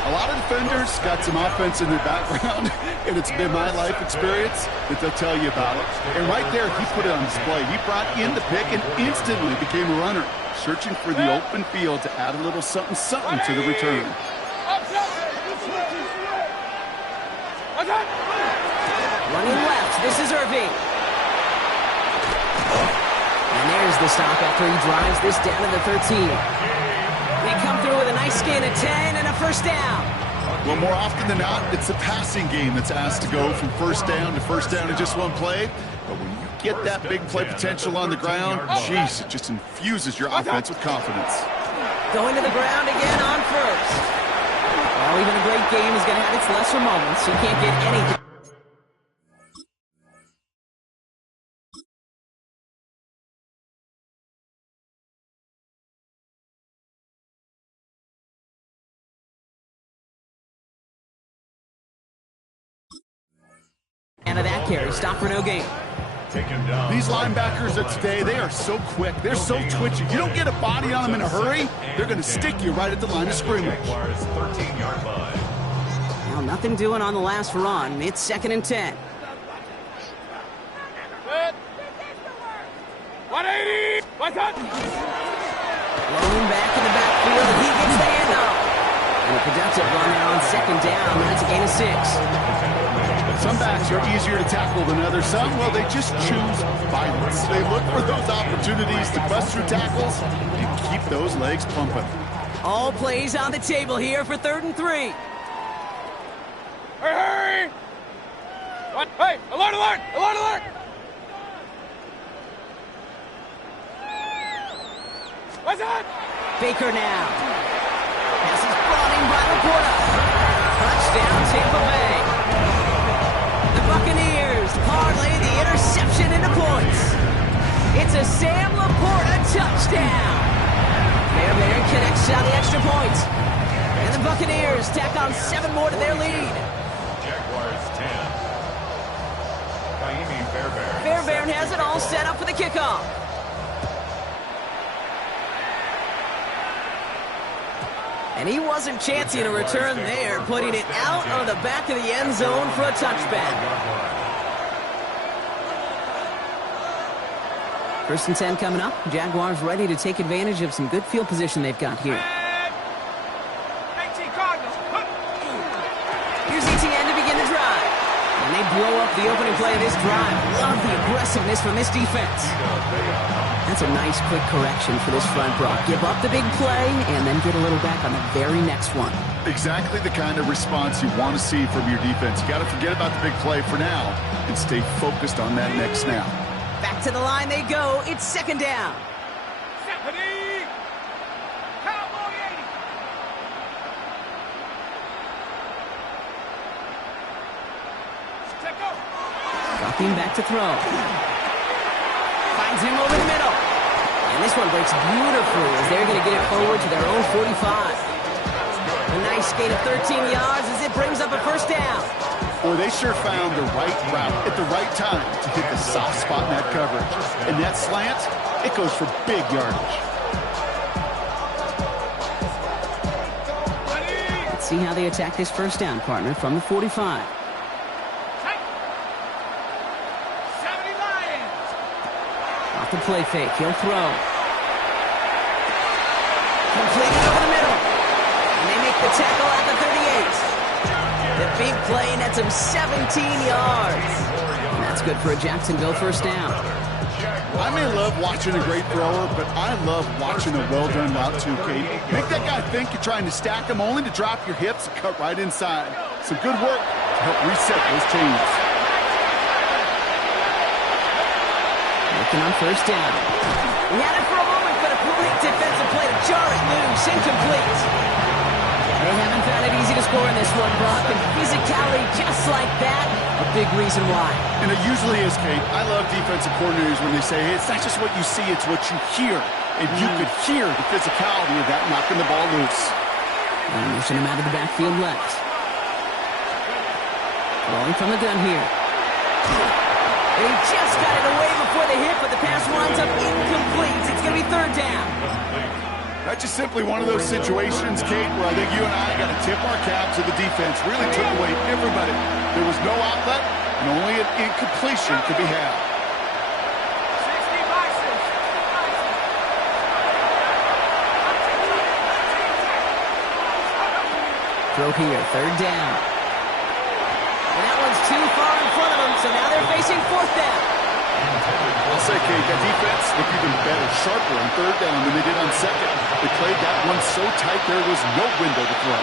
A lot of defenders got some offense in their background, and it's been my life experience that they'll tell you about it. And right there, he put it on display. He brought in the pick and instantly became a runner, searching for the open field to add a little something to the return. Running left, this is Irving. And there's the stop after he drives this down to the 13. They come through with a nice gain of 10 and a 1st down. Well, more often than not, it's the passing game that's asked to go from 1st down to 1st down in just one play. But when you get that big play potential on the ground, geez, it just infuses your offense with confidence. Going to the ground again on 1st. Well, even a great game is going to have its lesser moments. You can't get anything. carry. Stop for no gain. These linebackers of today, they are so quick. They're so twitchy. You don't get a body on them in a hurry, they're going to stick you right at the line of scrimmage. Well, nothing doing on the last run. It's 2nd and 10. Good. 180. What's up? Rolling back in the backfield. He gets the handoff. And a productive run there on 2nd down. That's a gain of 6. Some backs are easier to tackle than others. Some, well, they just choose violence. They look for those opportunities to bust through tackles and keep those legs pumping. All plays on the table here for 3rd and 3. Hurry! What? Hey, alert, alert! Alert, alert! What's that? Baker now. Pass is brought in by Laporta. Touchdown, Tampa Bay. The Buccaneers parlay the interception into points. It's a Sam Laporta touchdown. Bear connects on the extra point. And the Buccaneers tack on 7 more to their lead. Jaguars 10. Fairbairn has it all set up for the kickoff. And he wasn't chancing a return there, putting it out of the back of the end zone for a touchback. 1st and 10 coming up. Jaguars ready to take advantage of some good field position they've got here. Here's ETN to begin the drive. And they blow up the opening play of this drive. Love the aggressiveness from this defense. That's a nice quick correction for this front, Brock. Give up the big play and then get a little back on the very next one. Exactly the kind of response you want to see from your defense. You got to forget about the big play for now and stay focused on that next snap. Back to the line they go. It's 2nd down. Stephanie! Cowboy 80! Check go! Dropping back to throw. Finds him over the middle. And this one breaks beautifully as they're going to get it forward to their own 45. A nice gain of 13 yards as it brings up a 1st down. Boy, they sure found the right route at the right time to hit the soft spot in that coverage. And that slant, it goes for big yardage. Let's see how they attack this 1st down, partner, from the 45. Off the play fake, he'll throw. Completed over the middle. And they make the tackle at the 38. The big play nets him 17 yards. And that's good for a Jacksonville 1st down. I may love watching a great thrower, but I love watching a well-done route too, Kate. Make that guy think you're trying to stack him only to drop your hips and cut right inside. Some good work to help reset those chains. Looking on 1st down. He had it for a moment, but a quick defensive play to jar it loose. Incomplete. They haven't found it easy to score in this one, Brock. And physicality just like that, a big reason why. And it usually is, Kate. I love defensive coordinators when they say, hey, it's not just what you see, it's what you hear. And you could hear the physicality of that knocking the ball loose. And motion him out of the backfield left. Rolling from the gun here. He just got it away before the hit, but the pass winds up incomplete. It's going to be 3rd down. That's just simply one of those situations, Kate, where I think you and I got to tip our cap to the defense. Really took away everybody. There was no outlet, and only an incompletion could be had. 60 Throw here, 3rd down. And that one's too far in front of them, so now they're facing 4th down. I'll say, Kate, that defense looked even better, sharper on 3rd down than they did on 2nd. They played that one so tight there was no window to throw.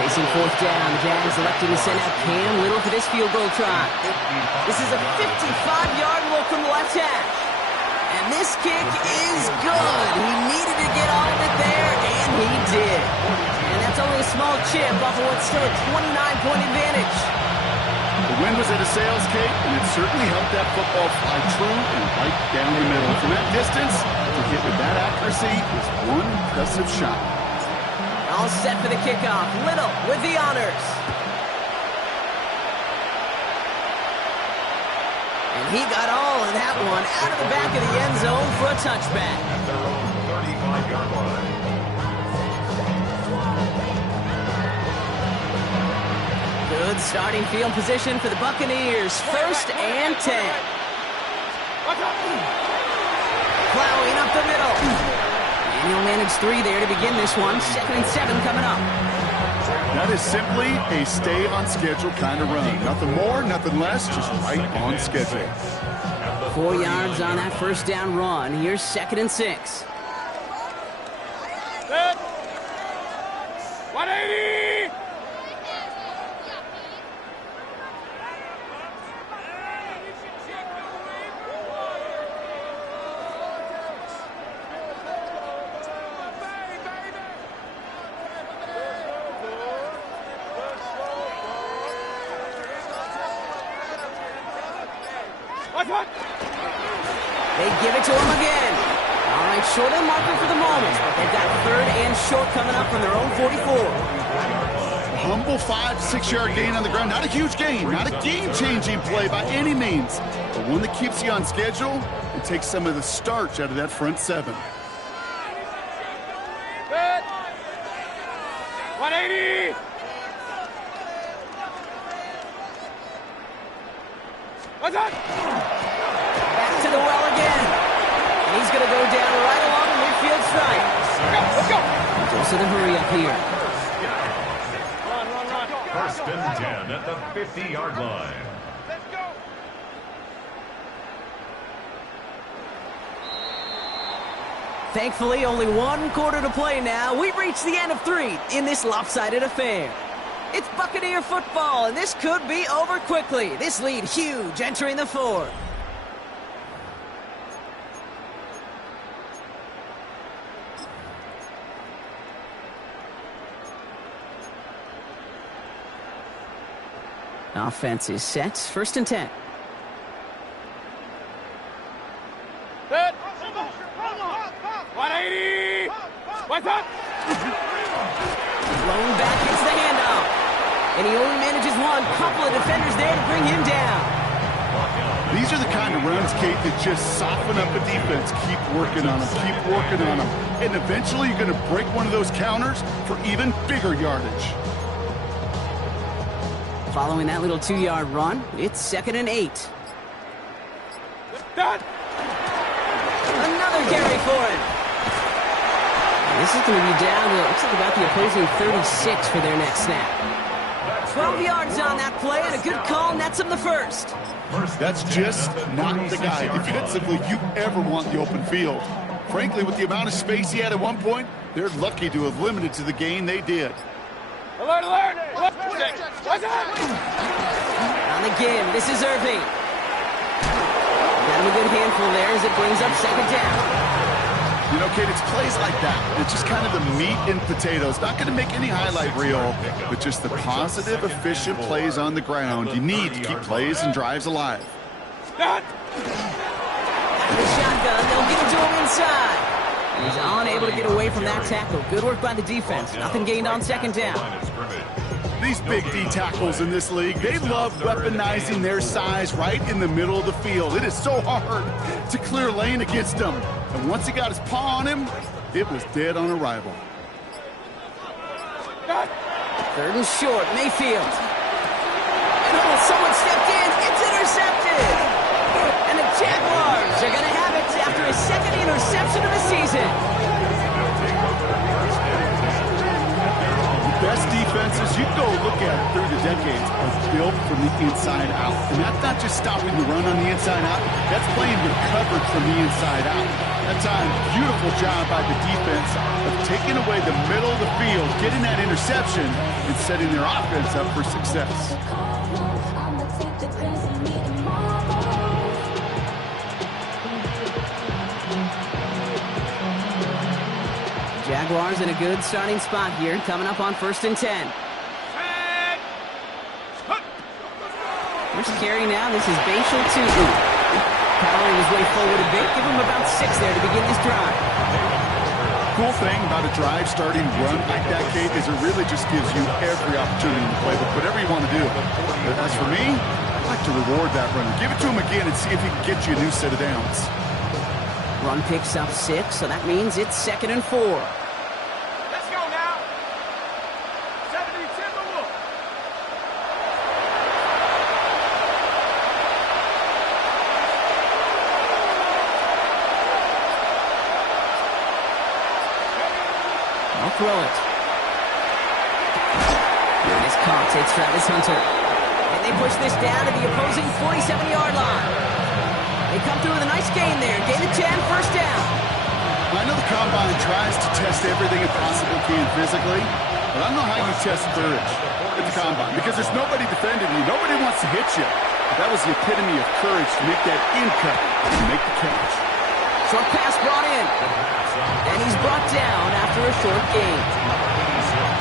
Facing 4th down, the Jags elected to send out Cam Little for this field goal try. This is a 55-yard look from the left hash. And this kick is good. He needed to get all of it there, and he did. And that's only a small chip off of what's still a 29-point advantage. The wind was at a sails, Kate, and it certainly helped that football fly true and right down the middle. From that distance, to hit with that accuracy is one impressive shot. All set for the kickoff. Little with the honors. And he got all of that one out of the back of the end zone for a touchback. At their own 35-yard line. Good starting field position for the Buccaneers. 1st and 10. Plowing up the middle. And he'll manage 3 there to begin this one. 2nd and 7 coming up. That is simply a stay-on-schedule kind of run. Nothing more, nothing less, just right on schedule. 4 yards on that first down run. Here's 2nd and 6. 180! They give it to him again. All right, short of the marker for the moment. They've got 3rd and short coming up from their own 44. Humble 5-6-yard gain on the ground. Not a huge gain, not a game-changing play by any means, but one that keeps you on schedule and takes some of the starch out of that front 7. 180! What's that? Back to the well again. And he's going to go down right along the midfield stripe. Let's go! Goes to the hurry up here. Run. 1st and 10 at the 50-yard line. Let's go! Thankfully, only 1 quarter to play now. We've reached the end of 3 in this lopsided affair. It's Buccaneer football, and this could be over quickly. This lead huge entering the 4th. Offense is set. 1st and 10. Set. 180! What's up? Blown back gets the handoff. And he only manages 1. Couple of defenders there to bring him down. These are the kind of runs, Kate, that just soften up a defense. Keep working on them, keep working on them. And eventually you're going to break one of those counters for even bigger yardage. Following that little 2-yard run, it's 2nd and 8. Done! Another carry for him. This is going to be down to, looks like about the opposing 36 for their next snap. 12 yards on that play, and a good call nets him the 1st. That's just not the guy defensively you ever want the open field. Frankly, with the amount of space he had at one point, they're lucky to have limited to the gain they did. Alert! What's that? On the give, this is Irving. Got him a good handful there as it brings up 2nd down. You know, Kate, it's plays like that. It's just kind of the meat and potatoes. Not going to make any highlight reel, but just the positive, efficient plays on the ground. You need to keep plays and drives alive. Done! The shotgun, they'll give it to him inside. He's unable to get away from that tackle. Good work by the defense. Nothing gained on 2nd down. These big D tackles in this league, they love weaponizing their size right in the middle of the field. It is so hard to clear lane against them. And once he got his paw on him, it was dead on arrival. 3rd and short, Mayfield. And someone stepped in. It's intercepted. And the Jaguars are going to have it after his 2nd interception of the season. Best defenses you go look at through the decades are built from the inside out. And that's not just stopping the run on the inside out. That's playing your coverage from the inside out. That time, beautiful job by the defense of taking away the middle of the field, getting that interception, and setting their offense up for success. Jaguars in a good starting spot here, coming up on 1st and 10. First carry now, this is Bashal to powering his way forward a bit. Give him about 6 there to begin this drive. Cool thing about a drive starting run like that, Kate, is it really just gives you every opportunity to play with whatever you want to do. But as for me, like to reward that runner. Give it to him again and see if he can get you a new set of downs. Run picks up 6, so that means it's 2nd and 4. Let's go now. 70 Timberwolves. I'll throw it. Nice caught. It's Travis Hunter. And they push this down to the opposing 47-yard line. They come through with a nice gain there. Gain of 10, first down. I know the Combine tries to test everything it possibly can physically, but I don't know how you test courage at the Combine because there's nobody defending you. Nobody wants to hit you. But that was the epitome of courage to make that in cut and make the catch. Short pass brought in. And he's brought down after a short gain.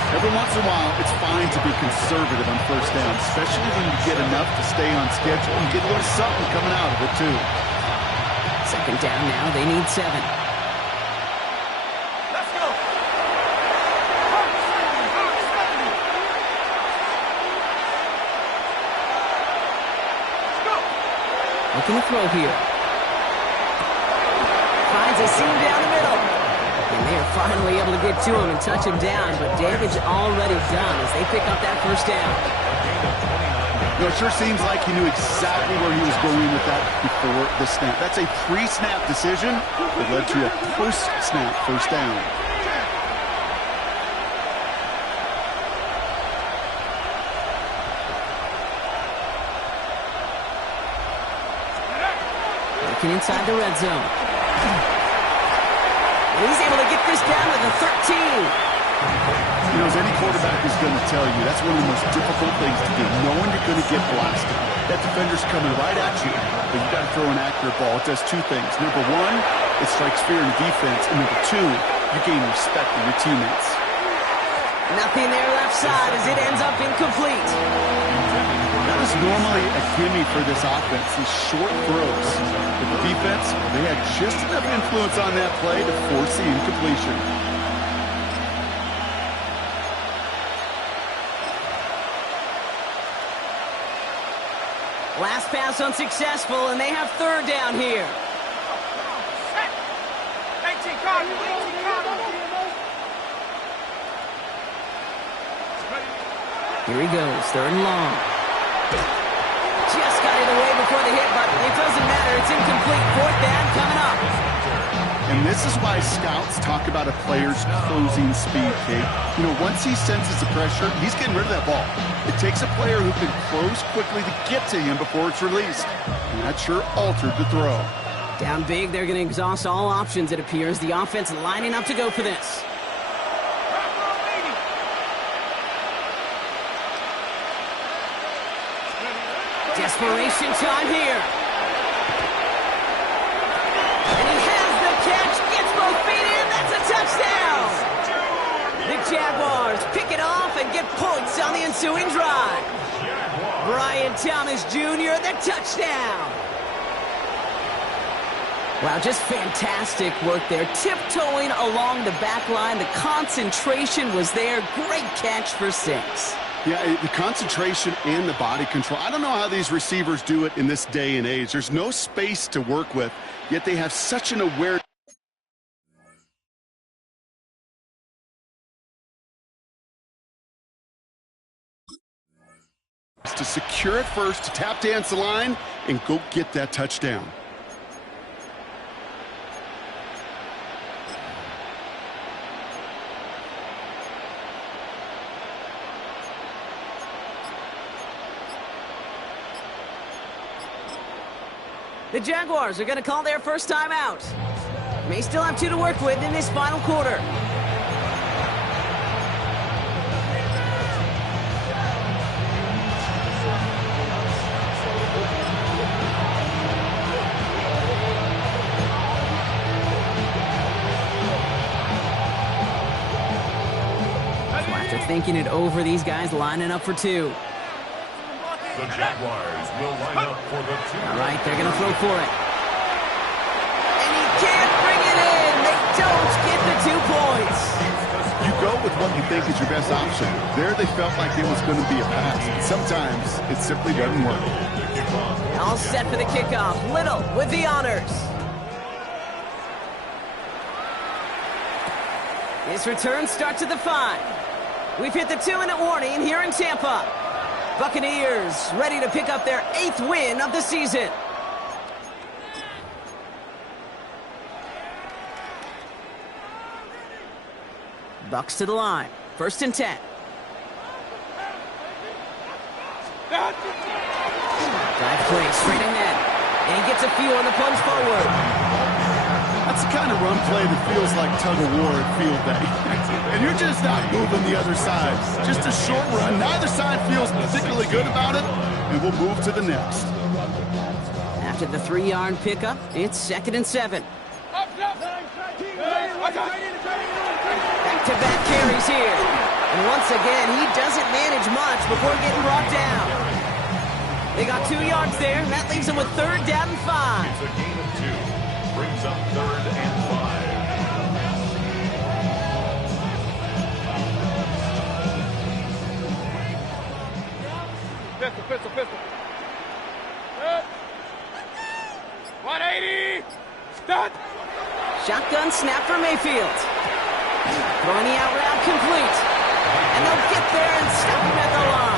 Every once in a while, it's fine to be conservative on first down, especially when you get enough to stay on schedule and get a little something coming out of it, too. 2nd down now. They need 7. Let's go. Looking to throw here. Finds a seam down the middle. And they are finally able to get to him and touch him down, but damage already done as they pick up that first down. You know, it sure seems like he knew exactly where he was going with that before the snap. That's a pre-snap decision that led to a post-snap first down. Looking inside the red zone. And he's able to get this down to the 13. You know, as any quarterback is going to tell you, that's one of the most difficult things to do, knowing you're going to get blasted. That defender's coming right at you, but you've got to throw an accurate ball. It does 2 things. Number 1, it strikes fear in the defense. And number 2, you gain respect of your teammates. Nothing there left side as it ends up incomplete. That was normally a gimme for this offense, these short throws. But the defense, they had just enough influence on that play to force the incompletion. Last pass unsuccessful, and they have 3rd down here. Set. 18 Cardinals. 18 Cardinals. Here he goes, 3rd and long. Just got it away before the hit, but it doesn't matter. It's incomplete. 4th down coming up. And this is why scouts talk about a player's closing speed, Kate. You know, once he senses the pressure, he's getting rid of that ball. It takes a player who can close quickly to get to him before it's released. And that sure altered the throw. Down big, they're going to exhaust all options, it appears. The offense lining up to go for this. Desperation time here. And he has the catch, gets both feet in, that's a touchdown! The Jaguars pick it off and get points on the ensuing drive. Brian Thomas Jr., the touchdown! Wow, just fantastic work there. Tiptoeing along the back line, the concentration was there. Great catch for 6. Yeah, the concentration and the body control. I don't know how these receivers do it in this day and age. There's no space to work with, yet they have such an awareness to secure it first, to tap dance the line, and go get that touchdown. The Jaguars are going to call their first time out. May still have 2 to work with in this final quarter. So after thinking it over, these guys lining up for 2. The Jaguars will line up for the 2. All right, they're going to throw for it. And he can't bring it in. They don't get the 2 points. You go with what you think is your best option. There they felt like it was going to be a pass. Sometimes it simply doesn't work. All set for the kickoff. Little with the honors. His return starts at the 5. We've hit the 2-minute warning here in Tampa. Buccaneers ready to pick up their 8th win of the season. Bucks to the line. 1st and 10. Dive play straight ahead. And he gets a few on the plunge forward. That's the kind of run play that feels like tug-of-war at field day. And you're just not moving the other side. Just a short run. Neither side feels particularly good about it. And we'll move to the next. After the 3-yard pickup, it's 2nd and 7. Back-to-back carries here. And once again, he doesn't manage much before getting brought down. They got 2 yards there, and that leaves them with 3rd down and 5. It's a gain of 2. Brings up 3rd and 5. Pistol. 180. Start. Shotgun snap for Mayfield. Throwing the out route complete. And they'll get there and stop him at the line.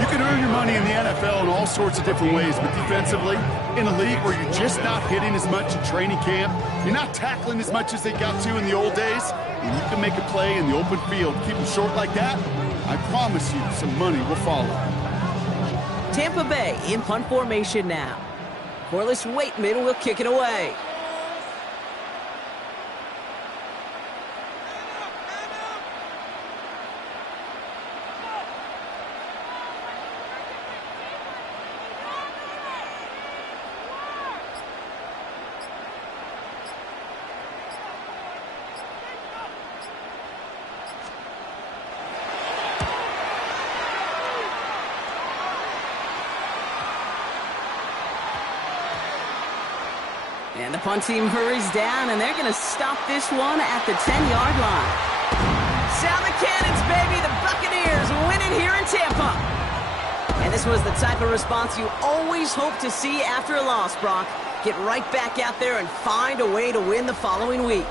You can earn your money in the NFL in all sorts of different ways, but defensively, in a league where you're just not hitting as much in training camp, you're not tackling as much as they got to in the old days, and you can make a play in the open field, keep them short like that, I promise you some money will follow. Tampa Bay in punt formation now. Corliss Waitman will kick it away. And the punt team hurries down, and they're going to stop this one at the 10-yard line. Sound the cannons, baby! The Buccaneers win it here in Tampa. And this was the type of response you always hope to see after a loss, Brock. Get right back out there and find a way to win the following week.